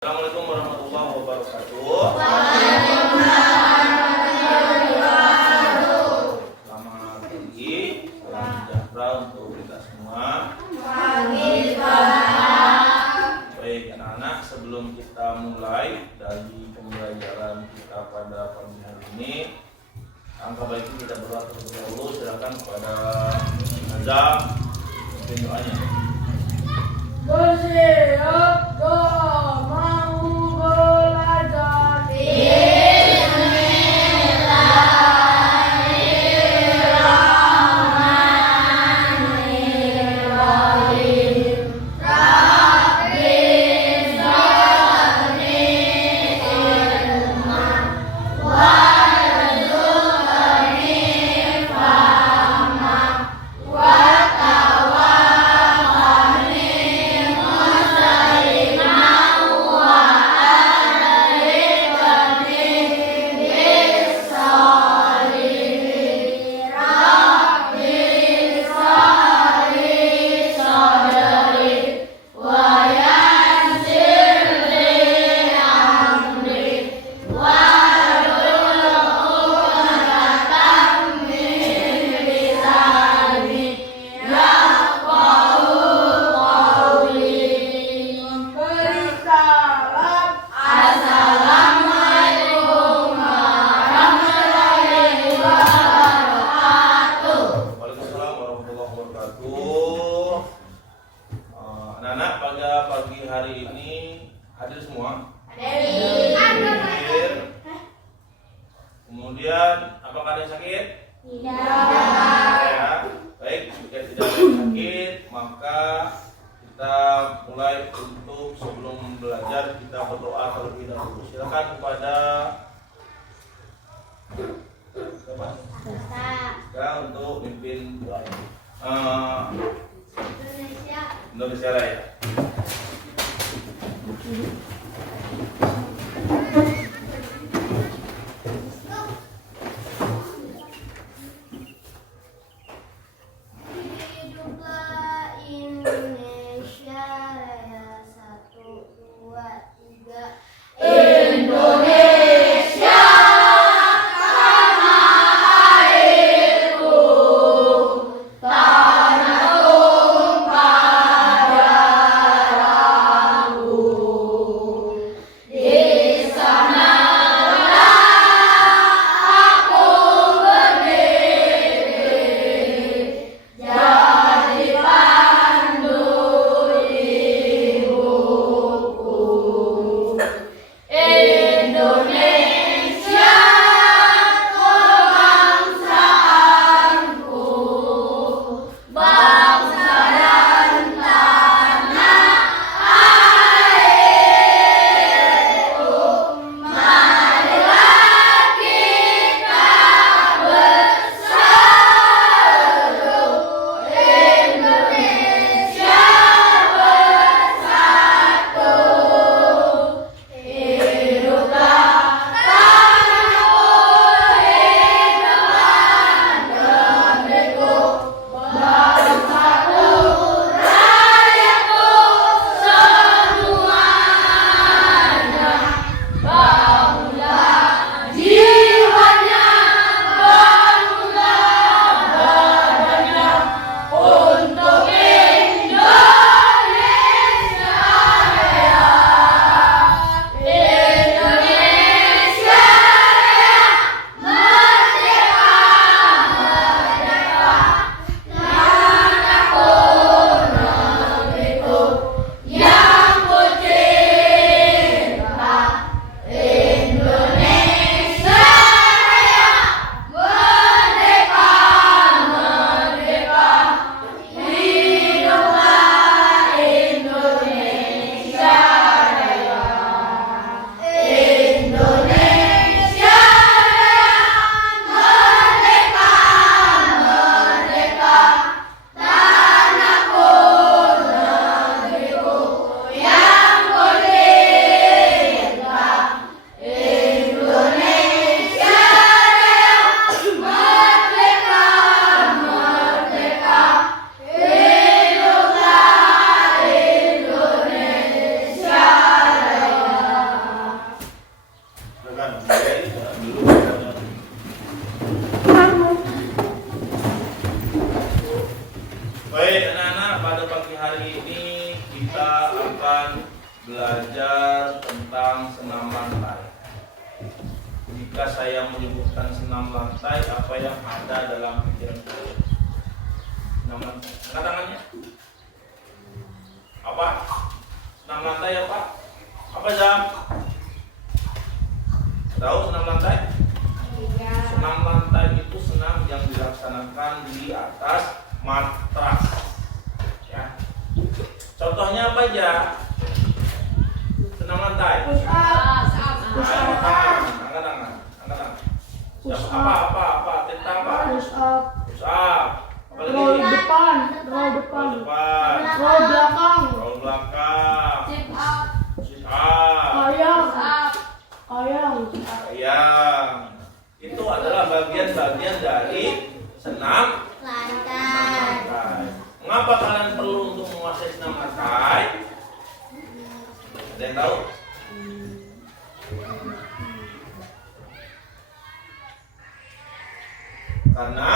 Assalamualaikum warahmatullahi wabarakatuh. Selamat pagi, salam sejahtera untuk kita semua. Baik anak-anak, sebelum kita mulai dari pembelajaran kita pada pagi hari ini, angka baiknya kita berdoa terlebih dahulu. Silakan kepada Azam mungkin doanya. Bersiap doa mau belajar. Bismillahirrahmanirrahim. Rabbi sholli ilma warzuqni fahma wa tawaffani musliman wa alhiqni bis-sholihin. Rabbi sholli sadri wa yassir li amri wahlul 'uqdatam min lisani yafqahu qawli. Beri salam. Assalamualaikum warahmatullahi wabarakatuh. Waalaikumsalam warahmatullahi wabarakatuh. Anak-anak, pada pagi hari ini hadir semua? Hadir. Kemudian, apakah ada yang sakit? Ya. Baik, jika tidak ada yang sakit, maka kita mulai untuk sebelum belajar kita berdoa terlebih dahulu. Silakan kepada siapa? Ya, untuk mimpin doa. Indonesia Raya. Hiduplah Indonesia Raya, 1, 2, 3. Indonesia tanah airku, tanah tumpah darahku. belajar tentang senam lantai. Jika saya menyebutkan senam lantai, apa yang ada dalam pikiran kalian? Senam lantai. Angkat tangannya. Apa? Senam lantai apa? Apa jam? Tahu senam lantai? Senam lantai itu senam yang dilaksanakan di atas matras. Ya. Contohnya apa aja? Senam lantai. Angkat tangan. Apa? Tentang apa? Push up. Push up. Apa Roll lagi? depan. Roll depan. Roll belakang. Roll belakang. Sit up. Sit up. Ayam. Ayam. Ayam. Itu adalah bagian-bagian dari senam Lantai. lantai. Mengapa kalian perlu untuk menguasai senam lantai? Ada yang tahu? Karena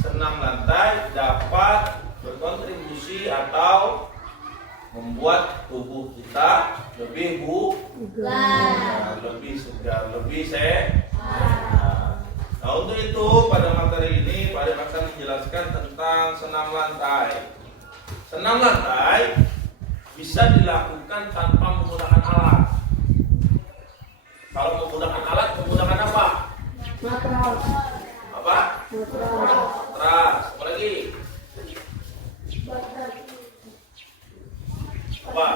senam lantai dapat berkontribusi atau membuat tubuh kita lebih lebih segar, lebih sehat. Nah, untuk itu pada materi ini Pak Adep akan menjelaskan tentang senam lantai. Senam lantai bisa dilakukan tanpa menggunakan alat. Kalau menggunakan alat, menggunakan apa? Matras. Apa? Matras. Apa lagi? Apa?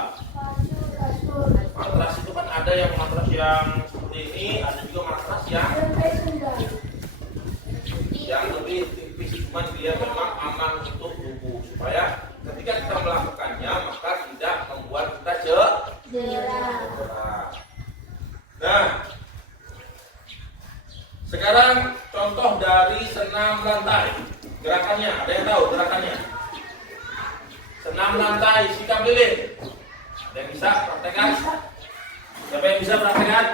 Matras itu kan ada yang matras yang seperti ini, ada juga matras yang lebih tipis, cuman dia memang aman untuk tubuh supaya ketika kita melakukannya maka tidak membuat kita cedera. Nah, sekarang contoh dari senam lantai. Gerakannya, ada yang tahu gerakannya? Senam lantai, sikap lilin. Ada yang bisa praktekkan? Siapa yang bisa praktekkan?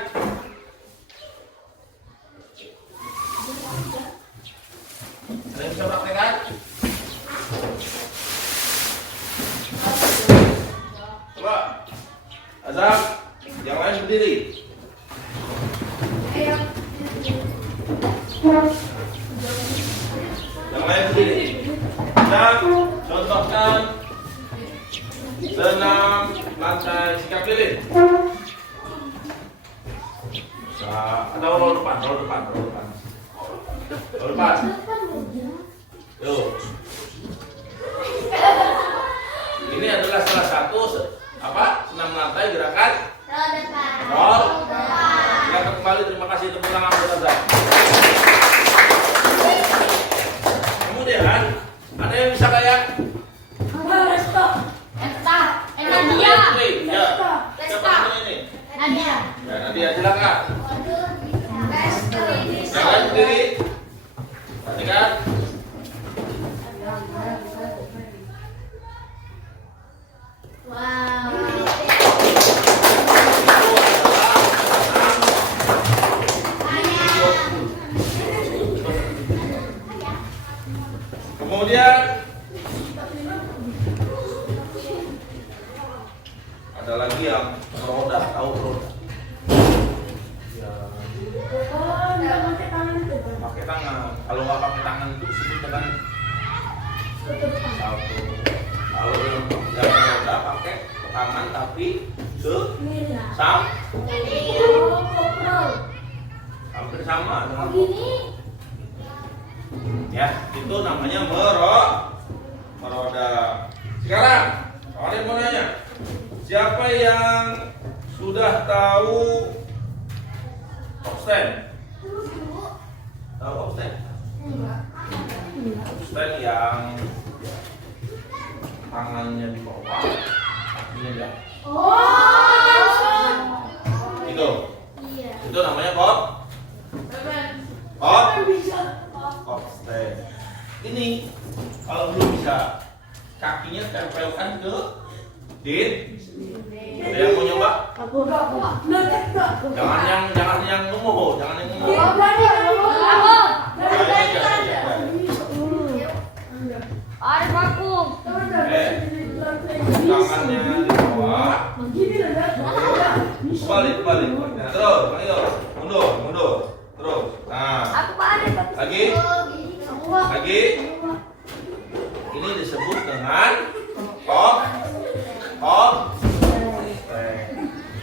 Ada yang bisa praktekkan? Coba. Azam, yang lain berdiri. Yang lain berdiri. Kita contohkan senam lantai sikap lilin. Atau roll depan. Yuk. Ini adalah salah satu senam lantai gerakan Roll depan. roll. Kita kembali, terima kasih tepuk tangan buat Azam. Kemudian ada yang bisa kayak Nadia. Ya. Siapa ini? Nadia. Ya, Nadia silakan. Waduh. Jangan berdiri. Perhatikan. Wow. Kemudian ada lagi yang roda, tahu roda? Ya, pakai tangan. Kalau nggak pakai tangan itu sini tekan satu. Kalau yang nggak roda pakai tangan tapi hampir sama dengan ya, itu namanya meroda. Sekarang, kalian mau nanya, siapa yang sudah tahu obstan? Tahu obstan? Obstan yang tangannya di bawah, kakinya di atas. Itu namanya obstan. Ini kalau belum bisa kakinya tempelkan ke din. Ada yang mau nyoba? Jangan yang ngomong, jangan yang ngomong. Tangannya di bawah, Balik. Nah, terus, ayo, mundur. Terus. Nah, Aku Pak Arif. lagi. Ini disebut dengan top.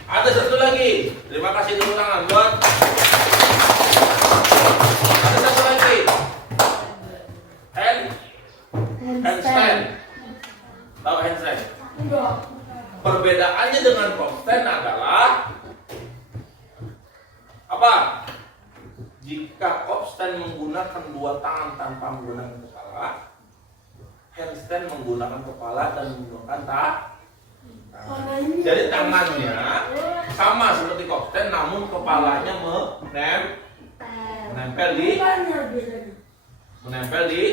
Ada satu lagi. Terima kasih tepuk tangan buat. Ada satu lagi. Handstand. Tahu handstand? Perbedaannya dengan kopstand adalah apa? Jika kopstand menggunakan dua tangan tanpa menggunakan kepala, handstand menggunakan kepala dan menggunakan tangan. Jadi tangannya sama seperti kopstand, namun kepalanya menempel di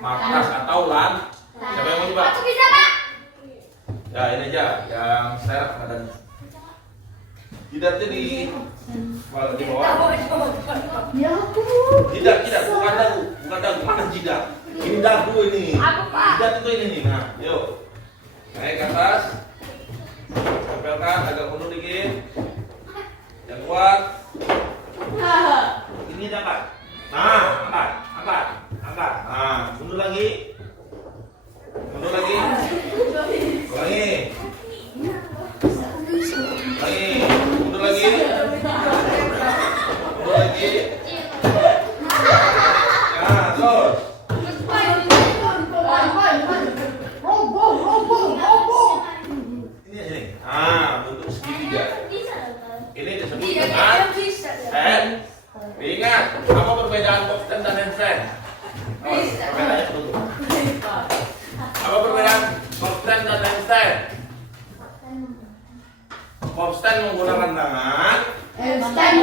matras atau lan. Siapa yang mau coba? Aku bisa, Pak. Ya ini aja yang seret badannya. Jidatnya di bawah. Ya aku. Jidat, bukan dagu. Mana jidat? Ini dagu ini. Aku, Pak. Jidat itu ini nih. Nah, yuk. Naik ke atas. Tempelkan agak mundur dikit. Yang kuat. Ini dapat. Nah, angkat. Nah, mundur lagi. Ulangi. Mundur lagi. Nah, terus. Ini. Bentuk segitiga. Ini disebut dengan hand. Ingat, apa perbedaan kopstand dan handstand? Perbedaannya dulu. Apa perbedaan kopstand dan handstand? Kopstand menggunakan tangan, handstand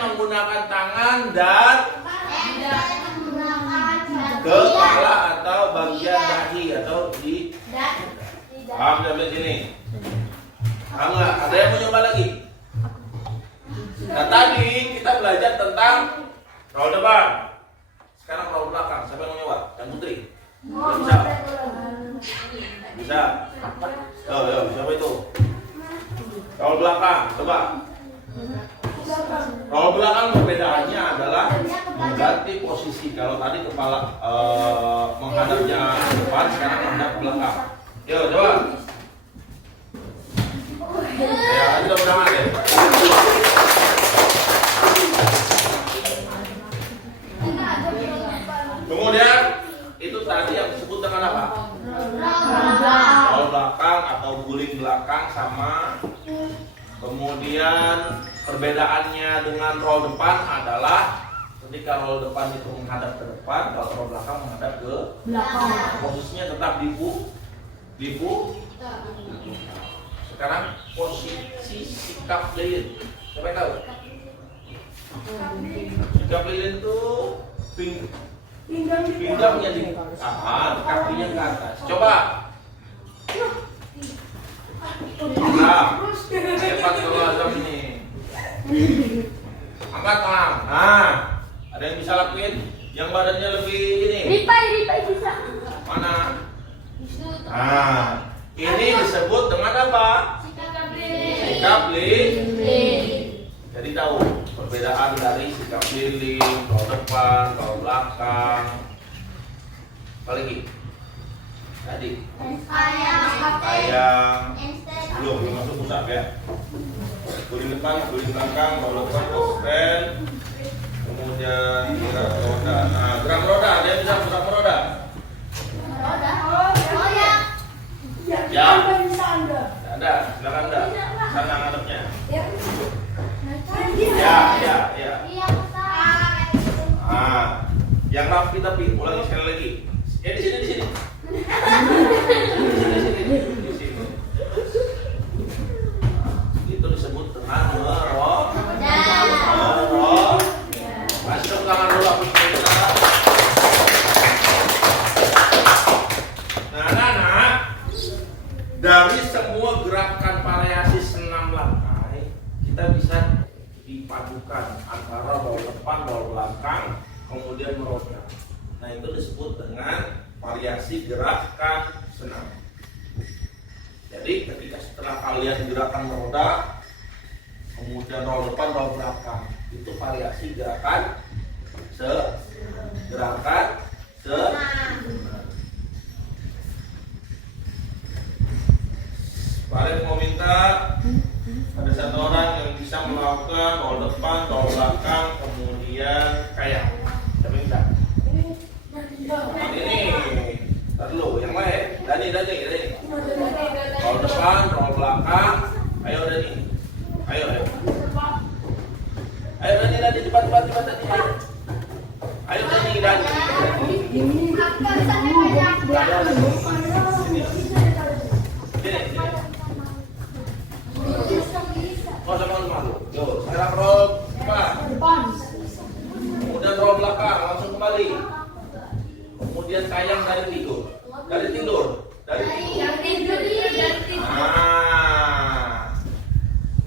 menggunakan tangan dan kepala atau bagian dahi atau di. Paham sampai sini? Paham nggak? Ada yang mau nyoba lagi? Nah tadi kita belajar tentang roll depan. Sekarang roll belakang. Siapa yang mau nyoba? Yang Putri? Bisa? Yo, siapa itu? Roll belakang, coba. Roll belakang perbedaannya adalah mengganti posisi. Kalau tadi kepala menghadapnya ke depan, sekarang menghadap ke belakang. Yo, coba. Ya, kita bersama deh. Kemudian itu tadi yang disebut dengan apa? Roll belakang atau guling belakang sama. Kemudian perbedaannya dengan roll depan adalah ketika roll depan itu menghadap ke depan, kalau roll belakang menghadap ke belakang. Posisinya tetap lipu. Sekarang posisi sikap lilin. Siapa yang tahu? Sikap lilin itu pinggangnya di atas, kakinya ke atas. Coba. Nah, cepat kalau azam ini. Angkat tangan. Nah, ada yang bisa lakuin? Yang badannya lebih ini. Lipai bisa. Mana? Nah, ini disebut dengan apa? Sikap lilin. Jadi tahu perbedaan dari sikap lilin, roll depan, roll belakang. Apa lagi? Tadi ayam belum masuk pusat ya. Guling depan, guling belakang, roll depan, kopstand. Kemudian gerak roda. Nah, gerak roda, dia bisa gerak roda. Ya. Ada, silakan Anda. Sana ngadepnya. Ya. Yang rapi tapi ulangi sekali lagi. Di sini. Di sini. Itu disebut dengan merok. Masuk tangan dulu aku kita. Nah, dari semua gerakan variasi senam lantai, kita bisa dipadukan antara roll depan, roll belakang, kemudian meroda. Nah itu disebut dengan variasi gerakan senam. Jadi Jadi ketika setelah kalian gerakan roda, kemudian roll depan, roll belakang, itu variasi gerakan gerakan Paling mau minta ada satu orang yang bisa melakukan roll depan, roll belakang, kemudian kayak. Siapa yang minta? Ini, ntar dulu, yang lain. Dani. Roll depan, roll belakang. Ayo Dani. Ayo. Ayo Dani, cepat Dani. Ayo Dani. Sini. Oh, sama malu. Yo, sekarang roll depan. Kemudian roll belakang, langsung kembali. Kemudian kayang dari tidur.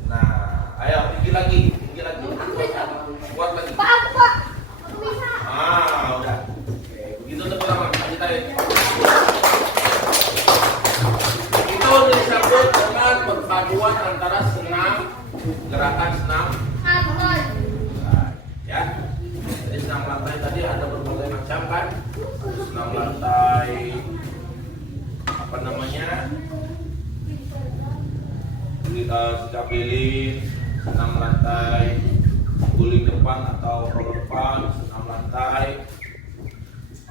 Nah, ayo tinggi lagi. Kuat lagi. Pak. Udah. Oke, begitu tepuk tangan. Kasih tarik. Itu disebut dengan perpaduan antara gerakan senam. Ya. Jadi senam lantai tadi ada berbagai macam kan? Senam lantai apa namanya? Sikap lilin, senam lantai guling depan atau roll depan, senam lantai.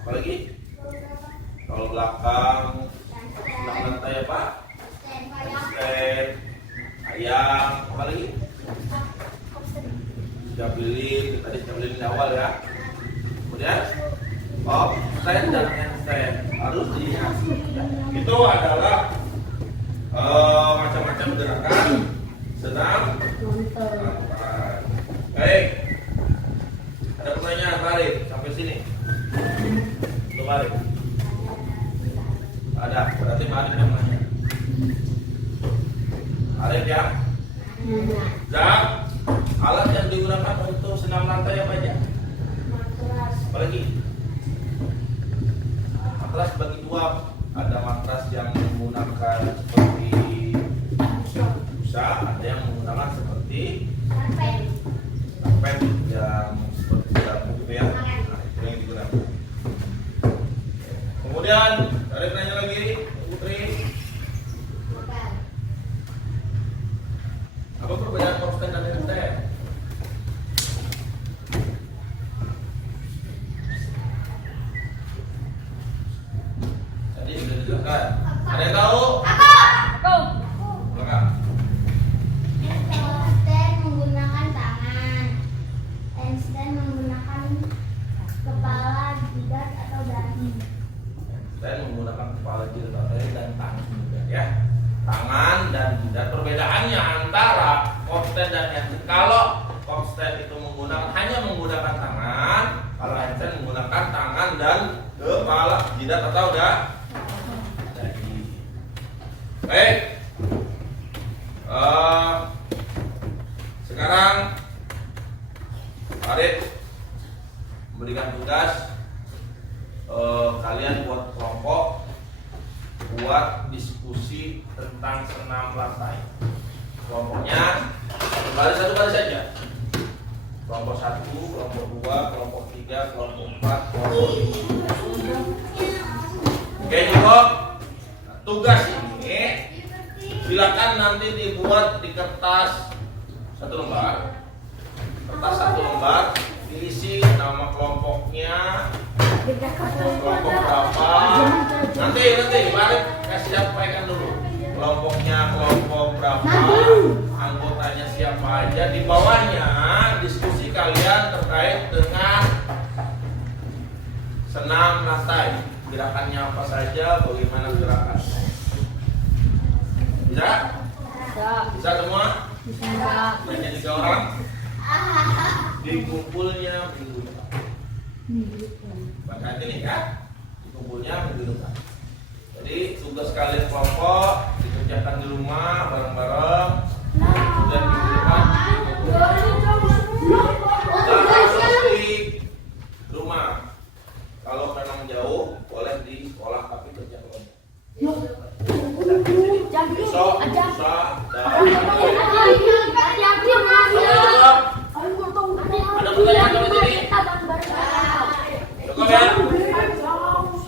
Apalagi? Roll belakang, senam lantai apa? Stand, ayam, apalagi? Sikap lilin, tadi sikap lilin di awal ya. Kemudian stand dan handstand harus diingat. Itu adalah macam-macam gerakan senam. Baik. Ada pertanyaan, tarik sampai sini. Untuk tarik. Ada, berarti Arif yang nanya. Arif ya? Zak, alat yang digunakan untuk senam lantai apa aja? Apalagi? Matras bagi dua. Ada matras yang menggunakan seperti busa, ada yang menggunakan seperti karpet yang seperti jamu gitu ya. Nah, itu yang digunakan. Kemudian ada yang nanya lagi, Putri. Apa perbedaan konstan dan handstand? Tadi sudah dijelaskan. Ada yang tahu? Belakang. Handstand menggunakan tangan. Handstand menggunakan kepala, jidat atau dahi. Saya menggunakan kepala, jidat, dan tangan juga ya. Tangan dan jidat. Perbedaannya antara konstan dan handstand. Kalau konstan itu hanya menggunakan tangan, kalau handstand menggunakan tangan dan kepala, jidat atau dahi. Baik. Sekarang Arif memberikan tugas kalian buat kelompok, buat diskusi tentang senam lantai. Kelompoknya satu baris saja. Kelompok 1, kelompok 2, kelompok 3, kelompok 4, kelompok 5. Oke, cukup. Tugas ini silakan nanti dibuat di kertas 1 lembar. Kertas 1 lembar diisi nama kelompoknya, kelompok berapa. Nanti mari kasih sampaikan dulu kelompoknya, kelompok berapa, anggotanya siapa aja. Di bawahnya diskusi kalian terkait dengan senam lantai, gerakannya apa saja, bagaimana gerakannya. Bisa? Bisa semua? Hanya 3 orang. Dikumpulnya minggu depan. Maka ini kan dikumpulnya minggu depan. Jadi tugas kalian kelompok dikerjakan di rumah bareng-bareng. Kemudian minggu depan di rumah. Kalau memang jauh boleh di sekolah tapi kerja kelompok. Besok Dan ada pertanyaan sama jadi? Cukup ya?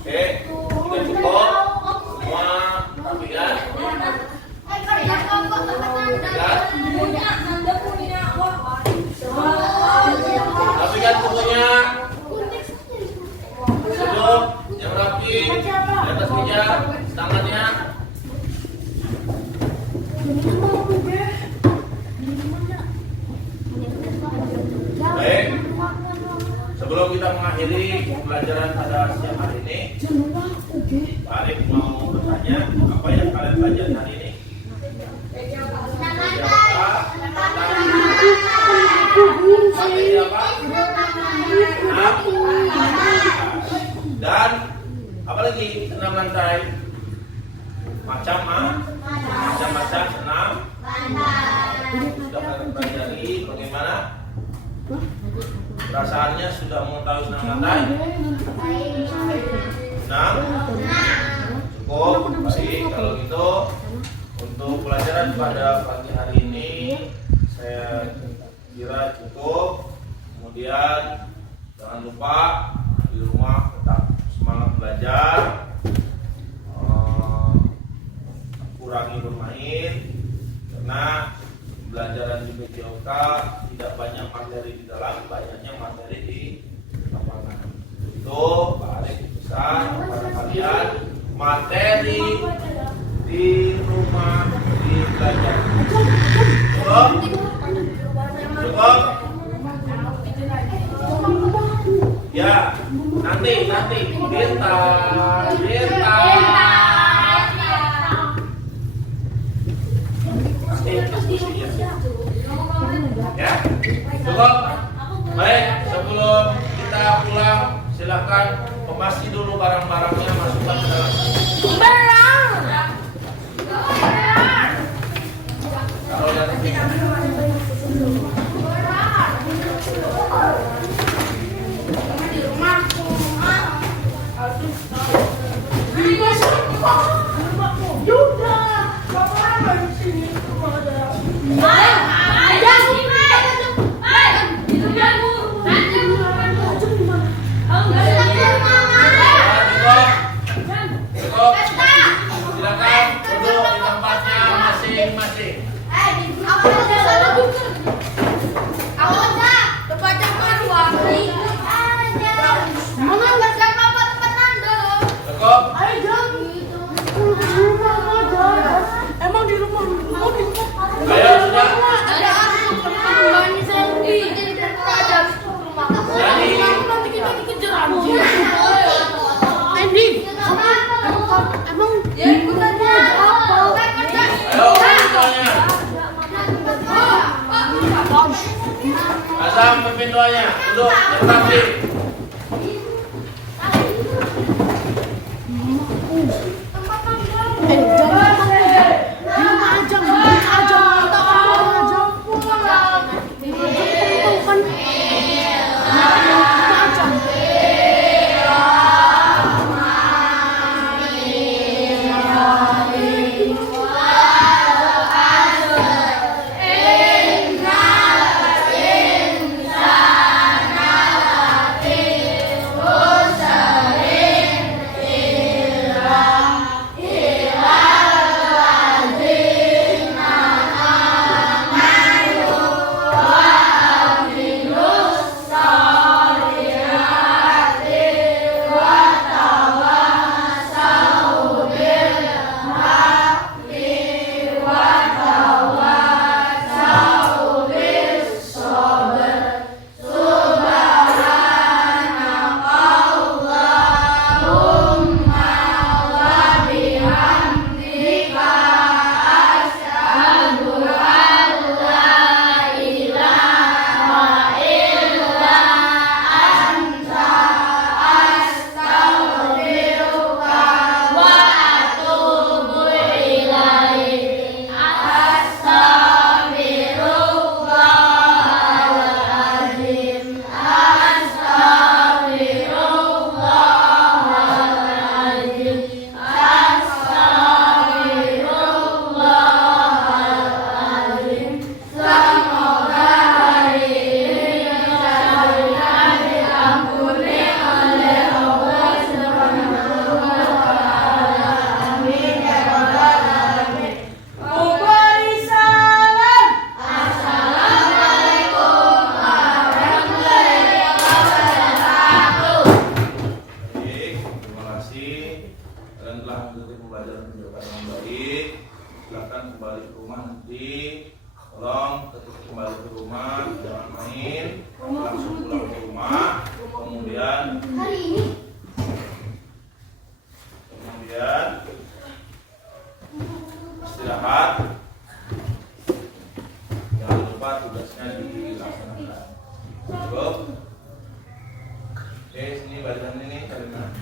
Oke, kita cukup. Semua rapi kan? Rapikan bukunya. Duduk yang rapi di atas meja, tangannya. Baik, sebelum kita mengakhiri pembelajaran pada siang hari ini, Pak Arif mau bertanya apa yang kalian pelajari hari ini? Materi apa? Dan apa lagi? Senam lantai. Macam-macam senam. Sudah kalian pelajari bagaimana? Perasaannya sudah mengetahui senam lantai? Senam? Cukup. Baik, kalau gitu untuk pelajaran pada pagi hari ini saya kira cukup. Kemudian jangan lupa di rumah tetap semangat belajar, kurangi bermain karena pembelajaran di PJOK tidak banyak materi di dalam, banyaknya materi di lapangan. Itu Pak Arif pesan kepada kalian, materi di rumah dipelajari. Cukup? Cukup? Ya, nanti pintar. Ya, cukup. Baik, sebelum kita pulang, silakan kemasi dulu barang-barangnya, masukkan ke dalam. Taruh di atas meja. Silakan duduk di tempatnya masing-masing. Cukup? Emang di rumah Ayo sudah. nanti kita dikejar anjing. Andy, emang ya ikutannya apa? Ayo pintuannya. Azam pimpin doanya. Duduk yang rapi. apa tugasnya dilaksanakan. Cukup? Oke, sini barisan ini kalimat.